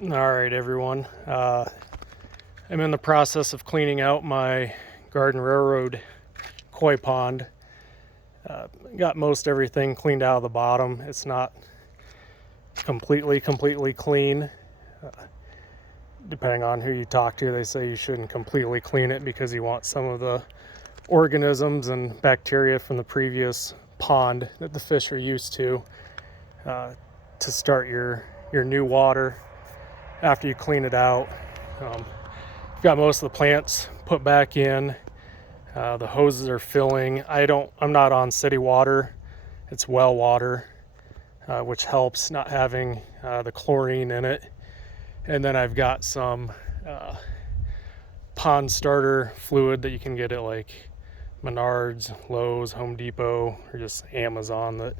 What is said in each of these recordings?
All right, everyone. I'm in the process of cleaning out my Garden Railroad koi pond. Got most everything cleaned out of the bottom. It's not completely clean. Depending on who you talk to, they say you shouldn't completely clean it because you want some of the organisms and bacteria from the previous pond that the fish are used to start your new water after you clean it out. Got most of the plants put back in. The hoses are filling. I'm not on city water. It's well water, which helps not having the chlorine in it. And then I've got some pond starter fluid that you can get at like Menards, Lowe's, Home Depot, or just Amazon that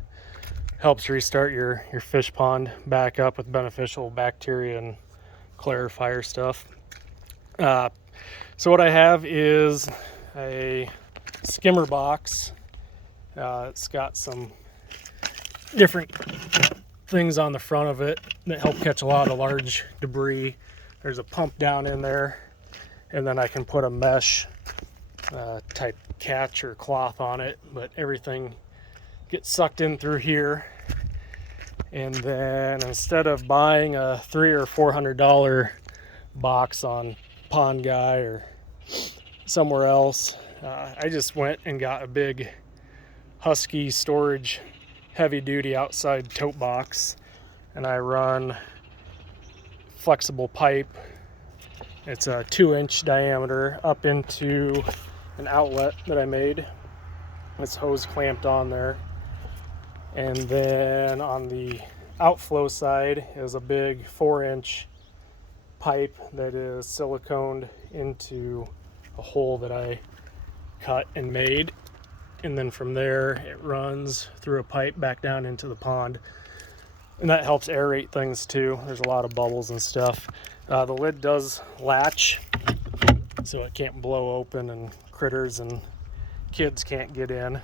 helps restart your fish pond back up with beneficial bacteria and clarifier stuff. So what I have is a skimmer box. It's got some different things on the front of it that help catch a lot of large debris. There's a pump down in there, and then I can put a mesh type catch or cloth on it, but everything gets sucked in through here. And then instead of buying a $300 or $400 box on Pond Guy or somewhere else, I just went and got a big Husky storage heavy duty outside tote box, and I run flexible pipe. It's a 2-inch diameter up into an outlet that I made. This hose clamped on there. And then on the outflow side is a big 4-inch pipe that is siliconed into a hole that I cut and made. And then from there it runs through a pipe back down into the pond. And that helps aerate things too. There's a lot of bubbles and stuff. The lid does latch, so it can't blow open and critters and kids can't get in.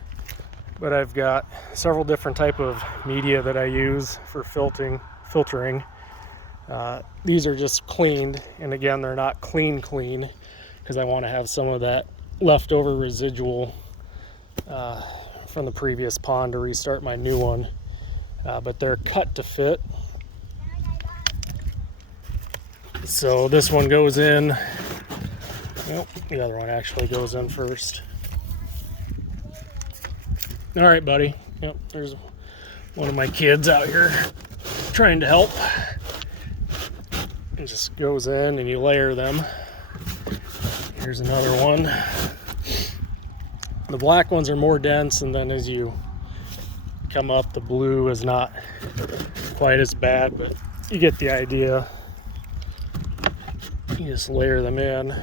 But I've got several different type of media that I use for filtering. These are just cleaned, and again, they're not clean because I want to have some of that leftover residual from the previous pond to restart my new one. But they're cut to fit. So this one goes in. Nope, the other one actually goes in first. All right, buddy. Yep, there's one of my kids out here trying to help. It just goes in and you layer them. Here's another one. The black ones are more dense, and then as you come up, the blue is not quite as bad, but you get the idea. You just layer them in,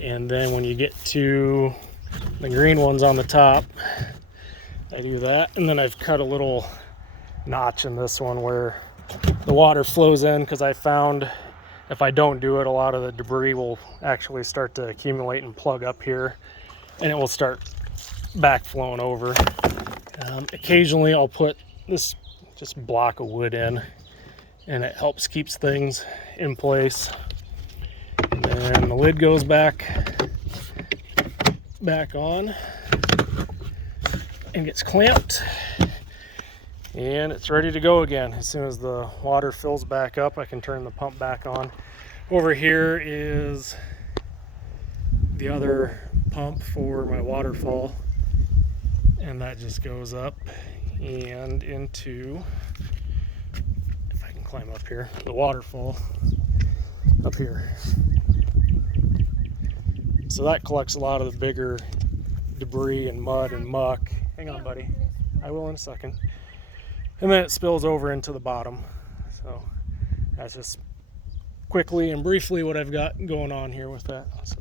and then when you get to the green ones on the top, I do that, and then I've cut a little notch in this one where the water flows in, because I found if I don't do it, a lot of the debris will actually start to accumulate and plug up here, and it will start back flowing over. Occasionally I'll put this just block of wood in, and it helps keeps things in place. And then the lid goes back on and gets clamped, and it's ready to go again. As soon as the water fills back up, I can turn the pump back on. Over here is the other pump for my waterfall, and that just goes up and into, if I can climb up here, the waterfall up here. So that collects a lot of the bigger debris and mud and muck. Hang on, buddy. I will in a second. And then it spills over into the bottom. So that's just quickly and briefly what I've got going on here with that. So.